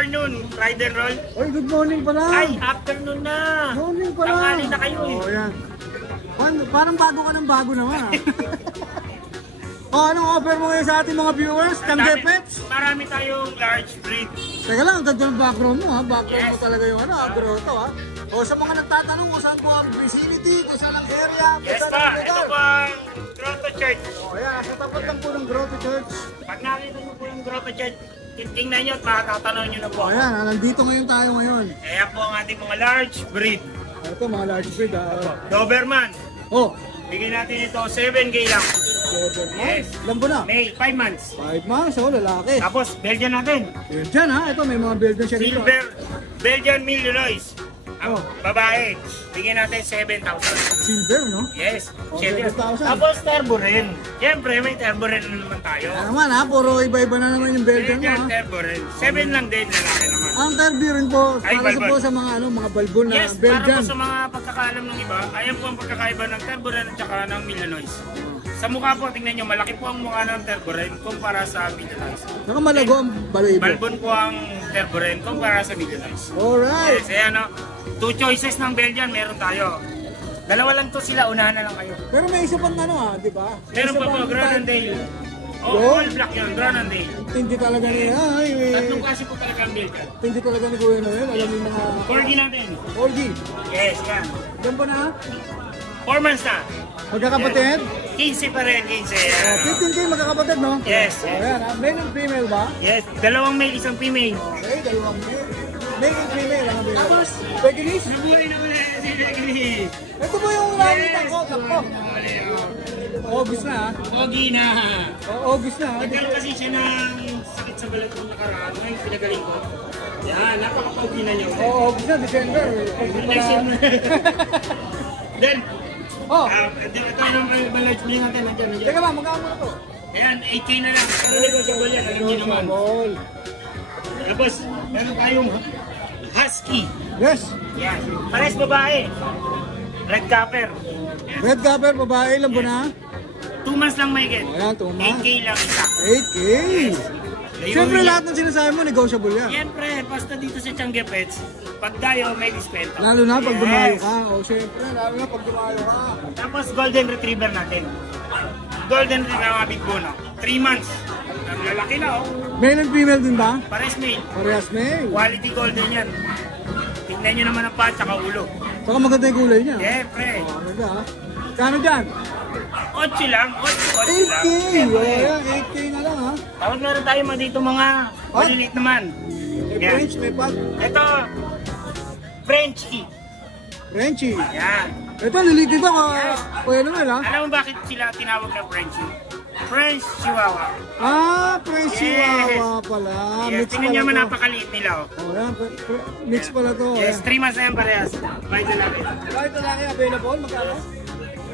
afternoon, ride and roll. Oy, good morning pala. Ay, afternoon na. Morning pala. Tanghali na kayo eh. Oh, yan. Parang bago ka ng bago naman ah. Oh, anong offer mo ngayon sa ating mga viewers? Tangge Pets? Marami tayong large breed. Teka lang, ganda ng background mo ha. Background mo talaga yung ano, grotto ha. O sa mga nagtatanong kung saan po ang vicinity, kung saan ang area, Yes pa, ito po ang Grotto Church. O yan, sa tapat lang po ng Grotto Church. Pag nakita nyo po yung Grotto Church, tingnan nyo at makakatanaw nyo na po. O yan, nandito ngayon tayo ngayon. Ayan po ang ating mga large breed. Ito mga large breed ha. Doberman. Oh, Bigyan natin ito 7K lang. Doberman. Yes. Lambo na. Male, 5 months. 5 months, oh, lalaki. Tapos, Belgian natin. Belgian ha, ito may mga Belgian siya dito. Silver, Belgian Millinois. Ang Oh. babae, bigyan natin 7,000. Silver, no? Yes, Oh, 7,000. 7,000. Tapos turbo rin. Siyempre, may turbo rin na naman tayo. Yan naman ha, puro iba-iba na naman yung Belgian mo Belgian ha. turbo rin. 7 lang din, lalaki naman. Ang Derby rin po, Ay, para sa balbon. po sa mga ano, mga balbon na Yes, para Belgian. po sa mga pagkakaalam ng iba, ayan po ang pagkakaiba ng turbo rin at saka ng Millinois. Sa mukha po, tingnan nyo, malaki po ang mukha ng turbo rin kumpara sa Millinois. Saka malago ang balayibo. Balbon po ang turbo rin kumpara sa Millinois. Alright. Yes, ayan o. 2 choices ng Belgian, meron tayo. Dalawa lang to sila, unahan na lang kayo. Pero may isa pang ano ha, di ba? Meron pa po, Groenendael. Oh, Yo. all black yun, Groenendael. Tindi talaga niya. Ay, Tatlong klase po talaga ang Belgian. tindi talaga ni Kuya Noel. Alam mo yung mga Corgi natin. Corgi. Yes, yan. Yan pa na ha? 4 months na. Magkakapatid? 15 pa rin, 15. Yan. 15K magkakapatid, no? Yes, O yes. yan ha. Male and female ba? Yes, dalawang male, isang female. Okay, dalawang male. Male and female. Ano ba yun? Tapos, Pekinis? nabuhay na ulit si Becky. Ito po yung nakita ko. Sakto. August na ha? Pogi na. August na ha? Nagkaroon kasi siya ng sakit sa balat ng nakaraan. Ngayon, pinagaling ko. Yan, napaka-pogi na niya. August na, December. Next year na. Then, Oh, ito yung malage niya natin. Nandiyan. teka lang, magkano na to? Ayan, 8K na lang. Ano negotiable yan? Alam niyo naman. Ball. Tapos, meron tayong husky. Yes. Yan. Pares babae. Red Capper. Red Capper, babae, lambo na. 2 months lang may get. Ayan, 2 months. 8K lang isa. 8K. Siyempre lahat ng sinasabi mo, negotiable yan. Siyempre, basta dito sa Tangge Pets, pag dayo may diskwento. Lalo na pag dumayo Yes. ka. O siyempre, lalo na pag dumayo ka. Tapos Golden Retriever natin. Golden Retriever mga big bono. 3 months. Ang lalaki na oh. Male and female din ba? Pares male. Parehas male. Quality golden yan. Tingnan nyo naman ang paa tsaka ulo. Saka maganda yung kulay niya. Siyempre. O, maganda ha. Kano dyan? 8 lang. 8 lang. 8K. Ayan, 8K na lang ha. Tapos meron tayo mga dito mga maliliit naman. May Yan. French, may pag. Ito, Frenchie. Frenchie. Yan. Ito, lilit ito ka. Kuya Noel ha. Alam mo bakit sila tinawag na Frenchie? French Chihuahua. Ah, French Yes. Chihuahua pala. Yes, Mix tingnan nyo pala naman to. napakaliit nila. Oh. Oh, yan. Mix pala to. Yes, 3 months na yan parehas. Bye na natin. Kahit lalaki available, magkano?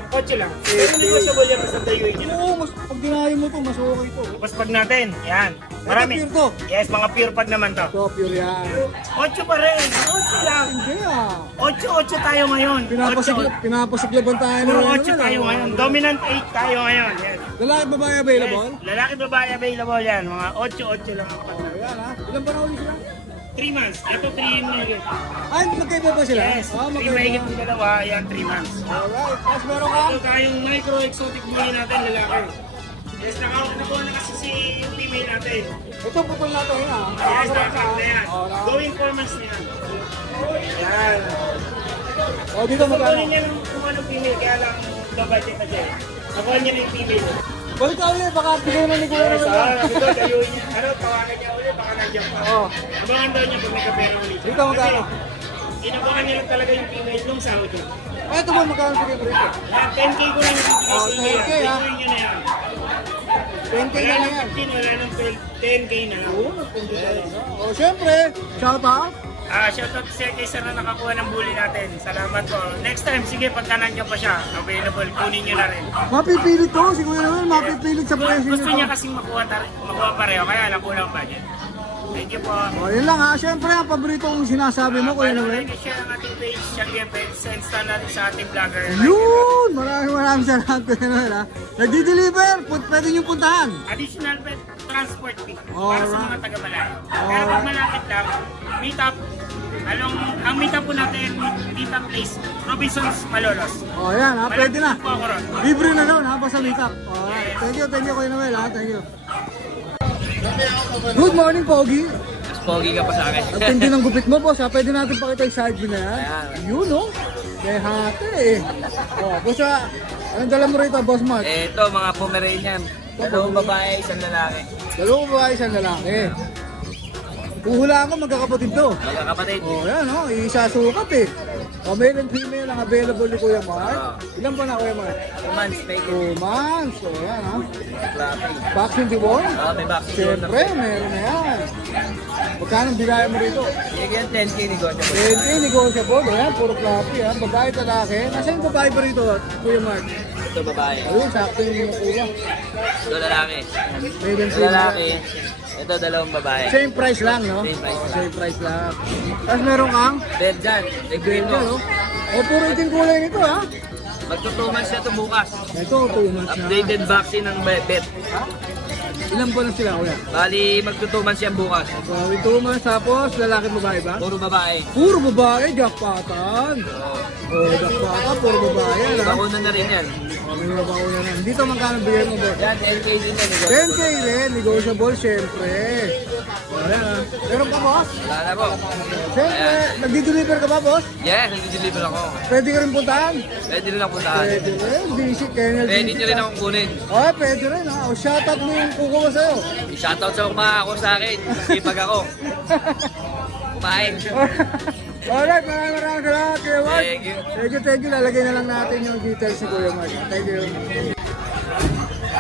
8 lang. Pero hindi ko siya yan basta dayuin nyo. Oo, mas pag dinayo mo to, mas okay to. Tapos pag natin, yan. Marami. Ito, pure to. Yes, mga pure pag naman to. Ito, pure yan. 8 pa rin. 8 lang. Hindi ah. 8 tayo ngayon. Pinapasiglaban tayo. Puro ng 8 tayo ngayon. Dominant 8 tayo ngayon. Yes. Lalaki babae available? Yes. Lalaki babae available yan. Mga 8 lang. Oh, yan ha. Ilan ba na ulit sila? 3 months. Ito 3 mahigit. Ay, magkaiba ba sila? Yes. Ah, 3 mahigit ng dalawa. Yan 3 months. Alright. Tapos meron ka? Ito tayong micro exotic bully natin lalaki. Yes, nakuha na kasi si yung female natin. Ito, putol natin ha. Yes, nakakap na yan. Oh, Going 4 months na yan. Yan. Oh, dito magkano? Kukunin niya ng kung anong female, kaya lang low budget na siya. Nakuha niya na yung female. Balik ka ulit, baka bigay na ni Kuya Yes, Noel. ito, tayuin niya. Ano, tawagan niya ulit, baka nandiyan pa. Oh, Abangan daw niya pag may kapera ulit. dito magkano? Inabangan niya lang talaga yung female nung sahod niya. Ay, ito ba magkano bigay mo rito? Yan, 10K ko lang yung Oh, female. 10K, ha? Tayuin niya na yan. 10K Wala na nang yan. 15, wala nang 12, 10K na lang. Oo, nagpundi talaga. Oh, syempre, shout out. Shoutout sa kay na nakakuha ng bully natin. Salamat po. Next time, sige, pagka nandiyan pa siya, available, kunin nyo na rin. Mapipilit to, si Kuya Noel, mapipilit sa presyo Gusto niya nito. kasing makuha pareho, kaya alam ko lang budget. Thank you po. O, yun lang ha. Siyempre, ang paborito kong sinasabi mo, Kuya Noel. Share ang ating page, Shaggy Pets, and stand natin sa ating vlogger. Yun! Maraming salamat, Kuya Noel ha. Nagdi-deliver, pwede nyo puntahan. Additional pet transport fee para sa mga taga-malayo. Pero Alright. pag malapit lang, meet up. Ang meet up po natin, meet up place, Robinsons, Malolos. O, yan ha. Pwede na. Malapit po ako ron. Libre na doon ha, basta meet up. Alright. Thank you, Kuya Noel ha. Thank you. Good morning, Pogi. Mas pogi ka pa sa akin. Ang tindi ng gupit mo, boss ha. Pwede natin pakita yung side view na yan. Ayan. Yun, no? Kaya hati eh. O, boss ha. Anong dala mo rito, Boss Mark? Ito, mga Pomeranian. Dalawang babae, isang lalaki. Dalawang babae, isang lalaki. Huhulaan ko, magkakapatid to. Magkakapatid. O, yan o. Isa sukat eh. O, male and female ang available ni Kuya Mark. Ilan pa na, Kuya Mark? 2 months, take 2 months. O, yan ha. Fluffy. Vaccine reward? May vaccine. Siyempre, meron na yan. Magkano bilaya mo rito? Bigyan 10K negotiable. 20, negotiable. O yan, puro floppy ha. Babae, lalaki. Nasaan yung babae pa rito, Kuya Mark? Ito babae. Ayun, sakto yung kuha. Ito lalaki. Male and Ito female. lalaki. Ito dalawang babae. Same price lang, no? Same price lang. Same price lang. Tapos meron kang Belgian. Belgian, Equino. no? O, puro iting kulay nito, ha? Magto 2 months siya ito bukas. Ito, 2 months na. Updated vaccine ng bet. Ilan buwan na sila, kuya? Bali, magto 2 months yan bukas. So, with 2 months, tapos lalaki babae ba? Puro babae. Puro babae, jackpotan. O, jackpotan, puro babae, ha? Bakuna na rin yan. O, may mga bauna na. Dito magkano bigay mo, boss? Yan, 10K din yan. 10K rin, negotiable, syempre. O, yan, ha? Meron pa, boss? Wala na po. Syempre, nagdi-deliver ka ba, boss? Yes, nag-deliver ako. Pwede ka rin puntahan? Pwede rin ako puntahan. Pwede rin, busy, Kennel. Pwede nyo rin akong kunin. Oh, pwede rin ha. O, shoutout mo yung kukuha sa'yo. I-shoutout sa mga ako sa akin. Sipag ako. Kumain. Alright, maraming salamat, Kuya Mark. Thank you. Lalagay na lang natin yung details ni Kuya Mark. Thank you.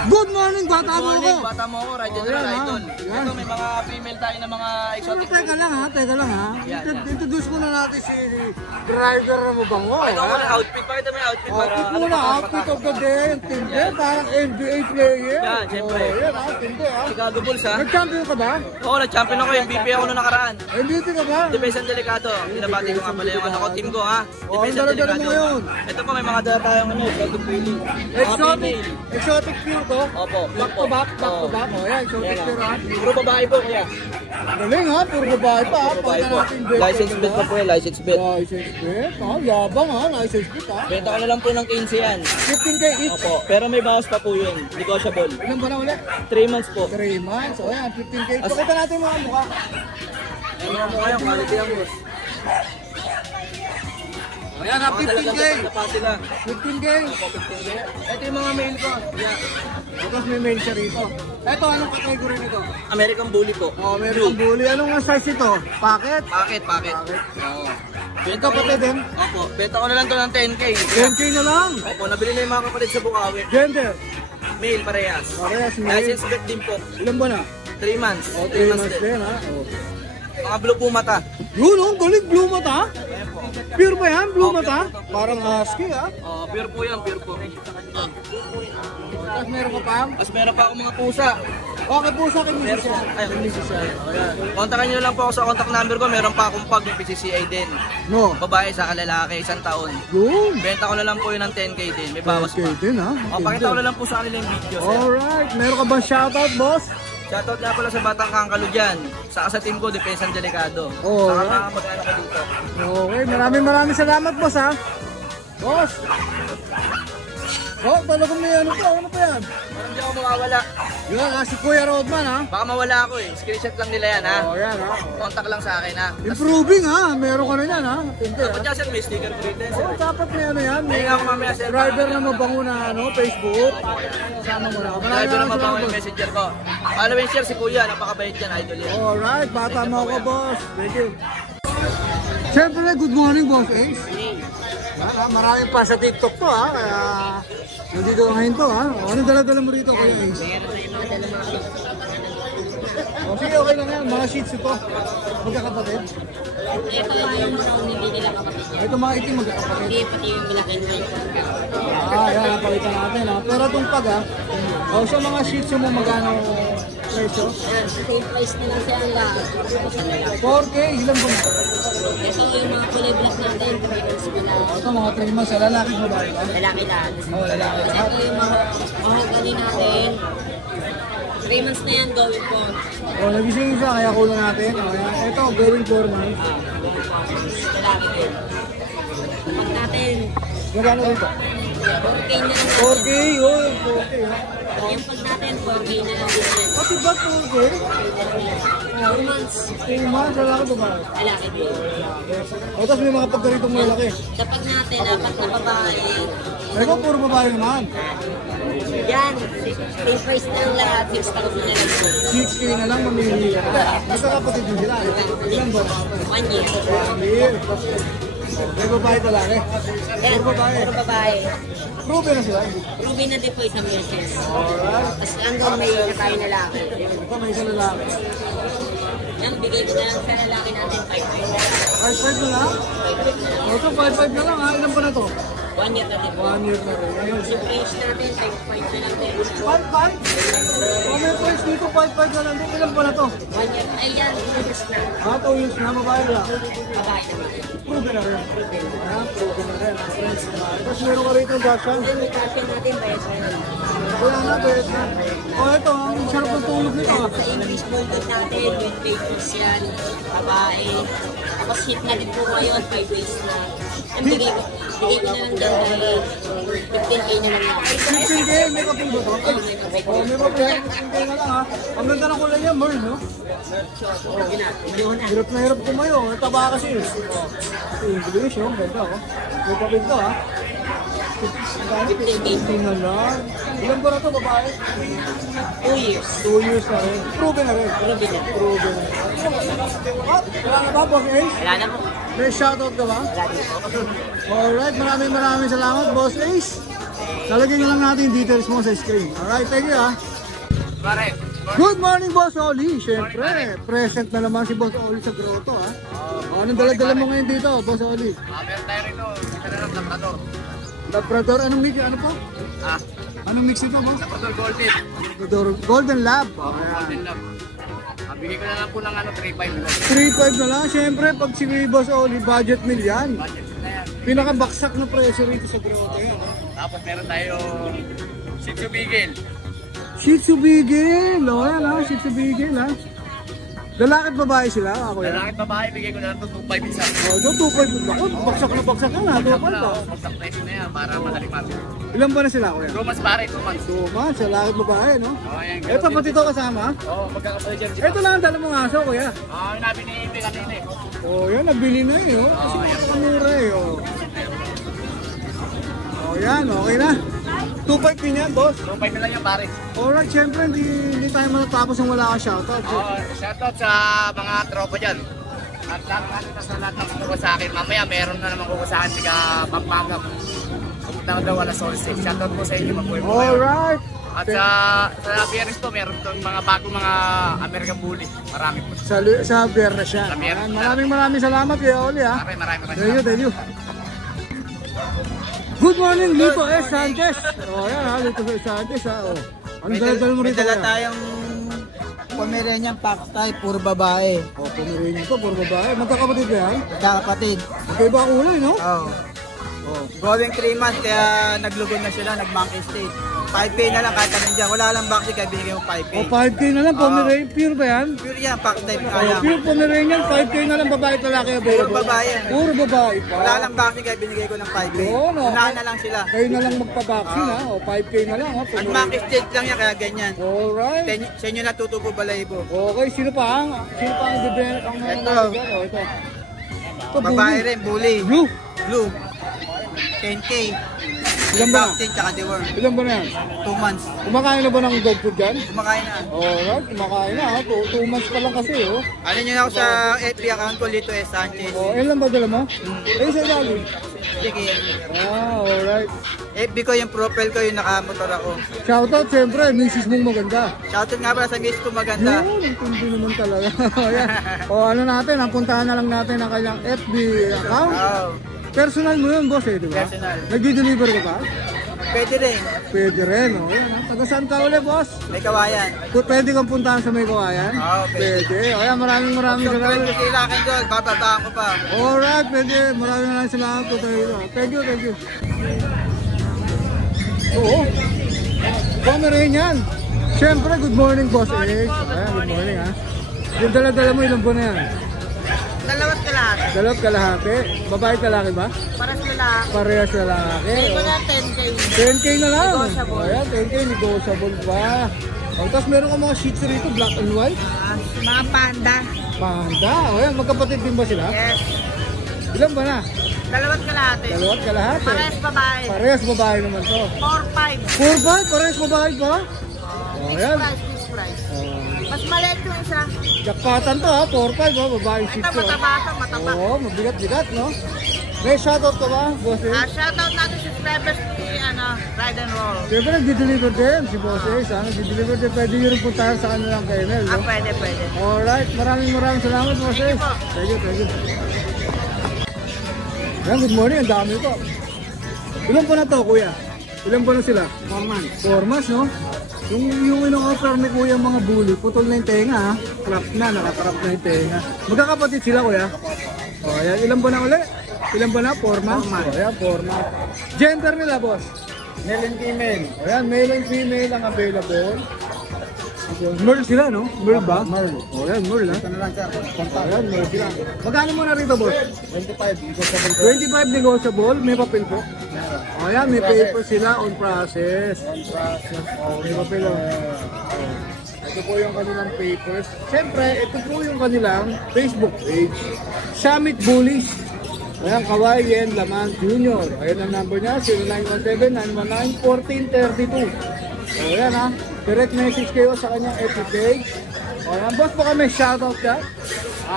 Good morning, bata mo ako. Bata mo ako, right Oh, and yan, ha? idol. Yan. Ito, may mga female tayo na mga Pero exotic. teka lang ha. Yan. Introduce muna natin si driver na mabango. Ito ako na ha? outfit. Pakita mo yung outfit para Outfit ano muna, pa outfit of the day. Yung tindi, parang NBA player. Yan, syempre. Oh, yan ha, tindi ha. Chicago Bulls ha. Nag-champion ka ba? Oo, nag-champion ako. MVP ako noong nakaraan. MVP ka ba? Defense ang delikado. Pinabati ko nga pala yung ano ko, team ko ha. Oh, Defense ang ang dala-dala mo delikado. ngayon. Ito po, may mga dala tayong ano, exotic breeding. Exotic, exotic pure to. Opo. Back to back, back to back. O yan, exotic pure ha. Puro babae po kuya. Galing ha, puro babae pa ha. Babae Pakita po. natin bet. License bet pa po yan, license bet. License bet ha, yabang ha, license bet ha. Benta ko na lang po ng 15 yan. 15K each. Opo, pero may bawas pa po yun. Negotiable. Ilan ba na ulit? 3 months po. 3 months. O yan, 15K. Pakita natin mga mukha. Ano mo kayo, quality ang boss. O yan ha, 15K. Pa sila. 15K. Opo, 15K. Ito yung mga mail ko. Yeah. Tapos may mail siya rito. Ito, anong category nito? American Bully po. O, meron kang bully. Anong nga size ito? Packet? Packet. Oo. Ito pati din. Opo, benta ko na lang to ng 10K. 10K na lang. Opo, nabili na yung mga kapatid sa Bukawi. Gender. Mail parehas. Parehas mail. License bet din po. Ilan ba na? 3 months. O, 3 3 months months din. din ha. O. Mga blue po mata. Yun oh, galing blue mata. Ayan po. Pure ba yan? Blue Oh, mata? pure po. Parang husky ha. Pure po yan, pure po. Tapos meron ka pa? Tapos meron pa akong mga pusa. Okay po sa akin, Meron Mrs. po. Yan. Ay, Mrs. Ayan. Kontakan nyo lang po ako sa contact number ko. Meron pa akong pag may PCCI din. No. Babae sa lalaki, 1 taon. Yun. Benta ko na lang po yun ng 10K din. May bawas Okay pa. din ha. Pakita ko na lang po sa kanila yung video. sir. Alright. Meron ka bang shoutout, boss? Shoutout nga pala sa Batang Kangkalo dyan. Saka sa team ko, Defense ang Delikado. Oh, Saka right. mga mag-ano ko dito. Okay, maraming salamat, boss ha. Boss. Oh, talagang may ano pa. Ano pa yan? Parang di ako mawawala. Yun ha, si Kuya Rodman ha. Baka mawala ako eh. Screenshot lang nila yan ha. Oh, yan ha. Contact lang sa akin ha. Improving ha. Meron ka na yan ha. Hindi ha. Dapat dyan sir, may sticker po rin din sir. Oh, dapat may ano yan. May Tingnan ako mamaya, sir. driver na mabango na ano, Facebook. Kasama mo na. Driver na mabawa salamat, yung messenger ko. Following sir, si Kuya. Napakabait yan, idol yan. Alright, bata mo ako, boss. Thank you. Siyempre, good morning, boss Ace. Yan, ha, maraming pa sa TikTok to ha, kaya nandito ngayon to ha. O, anong dala-dala mo rito, Kuya Ace? O, sige, okay lang yan. Mga sheets ito. Magkakapatid. Ito nga yung mga unibili nila kapatid. Ito mga itim magkakapatid. Hindi, pati yung black and white. Yan, napakita natin ha. Pero itong pag ha, o, sa mga sheets mo magkano presyo? Yan, same price na lang siya ang lahat. 4K, ilan po na? Ito yung mga kulay black natin, 3 months ko na. Ito mga 3 months, sa lalaki mo ba? Lalaki lang. Oo, lalaki. Ito yung mga mahogany natin. 3 months na yan, going po. Oh, nagising isa, kaya kulang natin. Oh, yan. Ito, going 4 months. Lalaki din. Pag natin, Magkano dito? 4K na lang. 4K, oh, 4K. Yung pag natin, 4K na lang din yan. Pati ba 4K? 2 months, 3 months, lalaki ba ba? lalaki din. O, tapos may mga pagkaritong malaki. Kapag natin, apat na babae, Eko, puro babae naman. yan, same price na lang lahat, 6,000 na lang. 6K na lang, mamili ka. Magkakapatid din sila. Ilan ba? 1 year. 1 year. May babae lalaki. Yan, Puro babae. puro babae. Proven na sila. Ruby na din po isang beses. Alright. Tapos andun may tayo na lalaki. Ito, may isang lalaki. Yan, bigay ko na lang sa lalaki natin 5,000. 5-5 na lang? Ito, 5-5 na lang ha. Ilan pa na to? 1 year na din po. 1 year na rin. Ayun. Yung range natin, 5,500 na lang din. 5-5? Oh, may price dito, 5-5 na lang din. Ilan pa na to? 1 year, ay yan, 2 years na. 2 years na, babae lang. Babae naman. Proven na rin. Proven na rin. Friends. Tapos meron ka rito yung Jackson. Then, may kasi natin, bayad ko na. Wala na, bet na. Oh, ito, ang sarap ng tulog nito ah. Sa English bulldog natin, with papers yan, babae. Tapos hit na din po ngayon, 5 days na. Yan, bigay ko na lang dyan dahil 15K na lang yan. 15K, may kaping ba ito? Oh, may kaping 15K na lang ha. Ang ganda ng kulay niya, Merl, no? Hirap na hirap kumayo. Ang taba kasi. English, oh. Ganda, oh. May kaping to, ha? 15 na lang. Ilan ba na ito, babae? 2 years. 2 years na rin. Proven na rin. Ruby na. Proven na rin. Oh, wala na ba, Boss Ace? Wala na po. May shoutout ka ba? Wala din po. Alright, maraming salamat, Boss Ace. Lalagyan na lang natin yung details mo sa screen. Alright, thank you ha. Pare, Good morning, Boss Oli. Siyempre, present na naman si Boss Oli sa grotto ha. Anong dala-dala mo ngayon dito, Boss Oli? meron tayo rito. Isa na lang Labrador. Labrador, anong mix? Ano po? Ah, Anong mix ito, Boss? Labrador Golden. Labrador, Golden Lab. Golden Lab. Bigay ko na lang po ng 3.5 lang. 3.5 na lang. Siyempre, pag si Boss Oli, budget meal yan. Budget na yan. Pinakabaksak na presyo rito sa grotto yan. Tapos meron tayo Shih Tzu Beagle. Shih Tzu Beagle. O yan ha, Shih Tzu Beagle ha. Lalaki at babae sila, ako yan. Lalaki at babae, bigay ko na lang 2.5 isa. O, ito 2.5 ako. Baksak na baksak yan ha. 2.5 ha. Sa presyo na yan para madali pa. Ilan ba na sila, kuya? 2 months pare, 2 months. 2 months, lalaki at babae, no? Oh, ayan. Ito, pati ito kasama. Oo, magkakapal dyan. Ito lang ang dala mong aso, kuya. Yung nabi ni Ibe kanina eh. O, yan, nabili na eh, oh. Kasi kamura eh, oh. O, yan, okay na. 2.5 din yan, boss. 2.5 na lang yan pare. Alright, syempre, hindi tayo matatapos ng wala ka shoutout. Shoutout sa mga tropa dyan. At lahat sa lahat ng kukuha sa akin. Mamaya meron na naman kukuha sa akin tiga Pampanga. Pumunta ko daw alas 11. Shoutout po sa inyo, mag-work po kayo. Alright. At sa Biyernes po, meron itong mga bagong mga American Bully. Marami po. Sa Biyernes yan. Sa Biyernes. Maraming salamat kuya Oli ha. Maraming Thank you. Good morning, Lito S. Sanchez. O yan ha, Lito S. Sanchez ha. O. Anong dala-dala mo rito? May dala tayong Pomeranian pack type, puro babae. O, pumirin ito, puro babae. Magkakapatid ba yan? Kapatid. Magkaiba ang kulay, no? Oh. Going 3 months, kaya naglugod na sila, nag-monkey state. 5K na lang kahit anong dyan. Wala lang vaccine, kaya binigay mo 5K. O, 5K na lang, Pomeranian. Pure ba yan? Pure yan, pack type ka O, lang. pure Pomeranian, 5K na lang, babae at lalaki available. Puro babae. Puro babae pa. Wala lang vaccine, kaya binigay ko ng 5K. Oo, no. Unahan na lang sila. Kayo na lang magpa-vaccine ha. O, 5K na lang ha. Nag-monkey state lang yan, kaya ganyan. Alright. Sa inyo natutubo balayibo. Okay, sino pa ang bibigyan ang Ito. Ito. Ito, Babae rin, bully. Blue. Blue. 10K. Ilan ba? Vaccine, tsaka deworm. Ilan ba na yan? 2 months. Kumakain na ba ng dog food dyan? Kumakain na. Alright, kumakain na ha. 2 months pa lang kasi oh. Ano nyo na ako sa FB account ko, Lito S. Sanchez. Oh, ilan ba dala mo? Sa ilalim. Sige. Alright. FB ko yung profile ko, yung nakamotor ako. Shoutout siyempre, misis mong maganda. Shoutout nga pala sa miss ko maganda. Yun, ang tindi naman talaga. Ayan. O ano natin, ang puntahan na lang natin ang kanyang FB account. Oh, Personal mo yun, boss eh, di ba? Personal. Nagdi-deliver ka ba? Pwede rin. Pwede rin, oh. Ayan, ha? Taga saan ka ulit, boss? May kawayan. Pwede kang puntahan sa may kawayan? Oo, Pwede. O yan, maraming So, salamat. 20 kilakin doon, bababaan ko pa. Alright, pwede. Maraming salamat po tayo. Thank you, thank you. Oo. Pomeranian yan. Siyempre, good morning, boss. Ayan, good morning, ha. Yung dala-dala mo, ilang buwan na yan? Dalawat kalahati. Dalawat kalahati. Babae kalaki ba? Paras lalaki. Parehas lalaki. Bigay ko na 10K. 10K na lang. Negotiable. Ayan, 10K, negotiable pa. O, tapos meron ka mga shih tzu rito, black and white. Mga panda. Panda. O yan, magkapatid din ba sila? Yes. Ilan ba na? Dalawat kalahati. Dalawat kalahati. Pares babae. Parehas babae naman to. 4-5. 4-5, parehas babae pa? O, Fixed yan. price, fixed price. O, Mas maliit yung isa. jakpatan to ha, 4-5 ha, babae shih Ito tzu. mataba. Oo, mabigat-bigat, no? May shoutout ka ba, boss? Shoutout natin si subscribers ni Ride and Roll. Siyempre, nag-deliver din si Boss Ace, ha? Nag-deliver din. Pwede nyo rin puntahan sa kanilang kennel, no? Pwede. Alright, maraming salamat, Boss Ace. Thank you. Yan, good morning, ang dami ko. Ilan pa na to, kuya? Ilan pa na sila? 4 months. 4 months, no? Yung ino-offer ni kuya mga bully, putol na yung tenga, ha? Trap na, nakatrap na yung tenga. Magkakapatid sila, kuya? O, ayan, ilan ba na uli? Ilan ba na? 4 months? O, ayan, 4 months. Gender nila, boss? Male and female. Ayan, male and female ang available. Merl sila, no? Merl ba? Merl. O, ayan, Merl, ha? Ito na lang sir. Ayan, Merl sila. Magkano muna rito, boss? 25. Negotiable po. 25 negotiable, may papel po. O, ayan, may paper sila on process. O, may papel, o. Ito po yung kanilang papers. Siyempre, ito po yung kanilang Facebook page. Summit Bullies. Ayan, Kawayan Laman Jr. Ayan ang number niya, 0917-919-1432. O, ayan ha. Direct message kayo sa kanyang FB page. O, ayan, boss, baka may shoutout ka?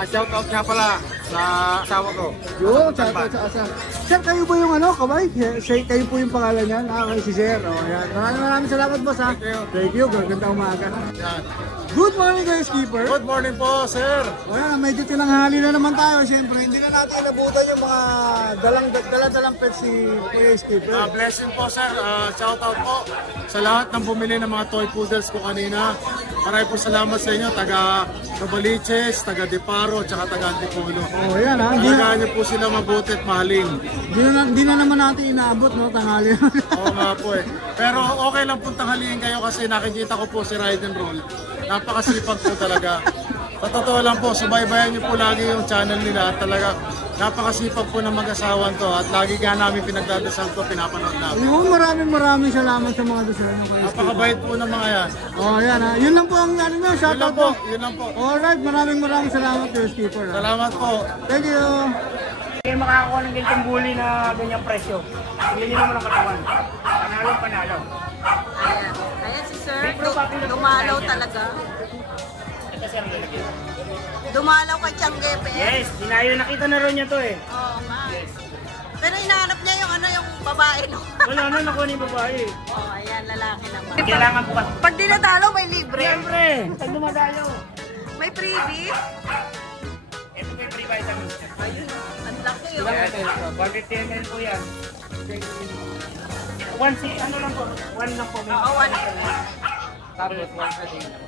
Shoutout nga pala sa asawa ko. Yun, shoutout sa asa. Sir, kayo po yung Kaway? Kayo po yung pangalan niyan? Okay, si Sir. O, ayan. Maraming salamat, boss, ha. Thank you. Gaganda umaga. Good morning, guys, keeper. Good morning po, sir. O yan, medyo tinanghali na naman tayo. Siyempre, hindi na natin inabutan yung mga dalang pets si Kuya Skipper. Blessing po, sir. Shout out po sa lahat ng bumili ng mga toy poodles ko kanina. Maraming po salamat sa inyo, taga Novaliches, taga Deparo, tsaka taga Antipolo. O yan ha, Alagaan niyo po sila mabuti at mahaling. Hindi na naman natin inaabot, no, tanghali. Oo nga po eh. Pero okay lang po tanghaliin kayo kasi nakikita ko po si Ride and Roll. Napakasipag po talaga. Sa totoo lang po, subaybayan niyo po lagi yung channel nila at talaga napakasipag po ng mag-asawan to at lagi nga namin pinagdadasal to, pinapanood namin. Yung maraming salamat sa mga dasal ng Kuya Skipper. Napakabait po ng mga yan. O yan ha, yun lang po ang ano nyo, Yun shoutout lang po. po, yun lang po. Alright, maraming salamat Kuya Skipper. Ha? Salamat po. Thank you. Hindi makakakuha ng ganitong bully na ganyang presyo. Hindi naman ang katawan. Panalo. Ayan si Sir. Dumalaw talaga. Ito sir, lalagyan. Dumalaw kay Tianggepe. Yes, dinayo nakita na rin niya to eh. Oo nga. Pero hinahanap niya yung babae no. Wala na nakuha ni babae. Ayan, lalaki naman. Kailangan po. Pag dinadalaw, may libre. Siyempre, pag dumadayo. May freebie. Ito po yung free vitamins. Ayun, ang laki yun. Ayan, 150 ml po yan. One lang po. One lang po. Oo, one. Tapos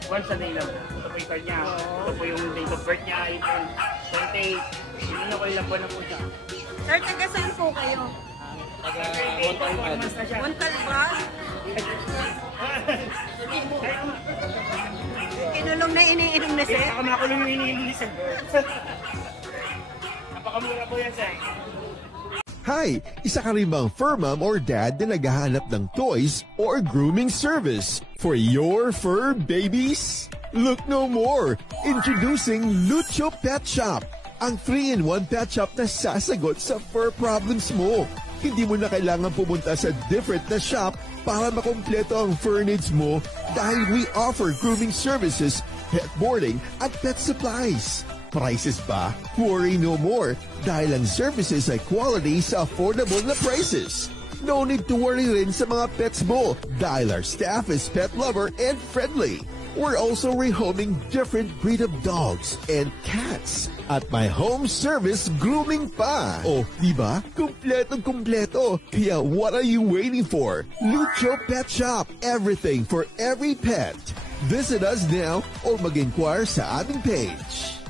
once a day lang. Ito po yung card niya. Ito po yung date of birth niya. April 28. Hindi na ko ilang buwan na po siya. Sir, taga saan po kayo? 1 months na siya. Montalban? Kinulong na iniinom na Kaya sir? nakamakulong yung iniinis eh. Napakamura po yan sir. Hi! Isa ka rin bang fur mom or dad na naghahanap ng toys or grooming service for your fur babies? Look no more! Introducing Lucho Pet Shop, ang 3-in-1 pet shop na sasagot sa fur problems mo. Hindi mo na kailangan pumunta sa different na shop para makumpleto ang fur needs mo dahil we offer grooming services, pet boarding at pet supplies. Prices ba? Worry no more dahil ang services ay quality sa affordable na prices. No need to worry rin sa mga pets mo dahil our staff is pet lover and friendly. We're also rehoming different breed of dogs and cats at my home service grooming pa. Oh, diba? Kumpletong-kumpleto. Kaya what are you waiting for? Lucho Pet Shop. Everything for every pet. Visit us now or mag-inquire sa aming page.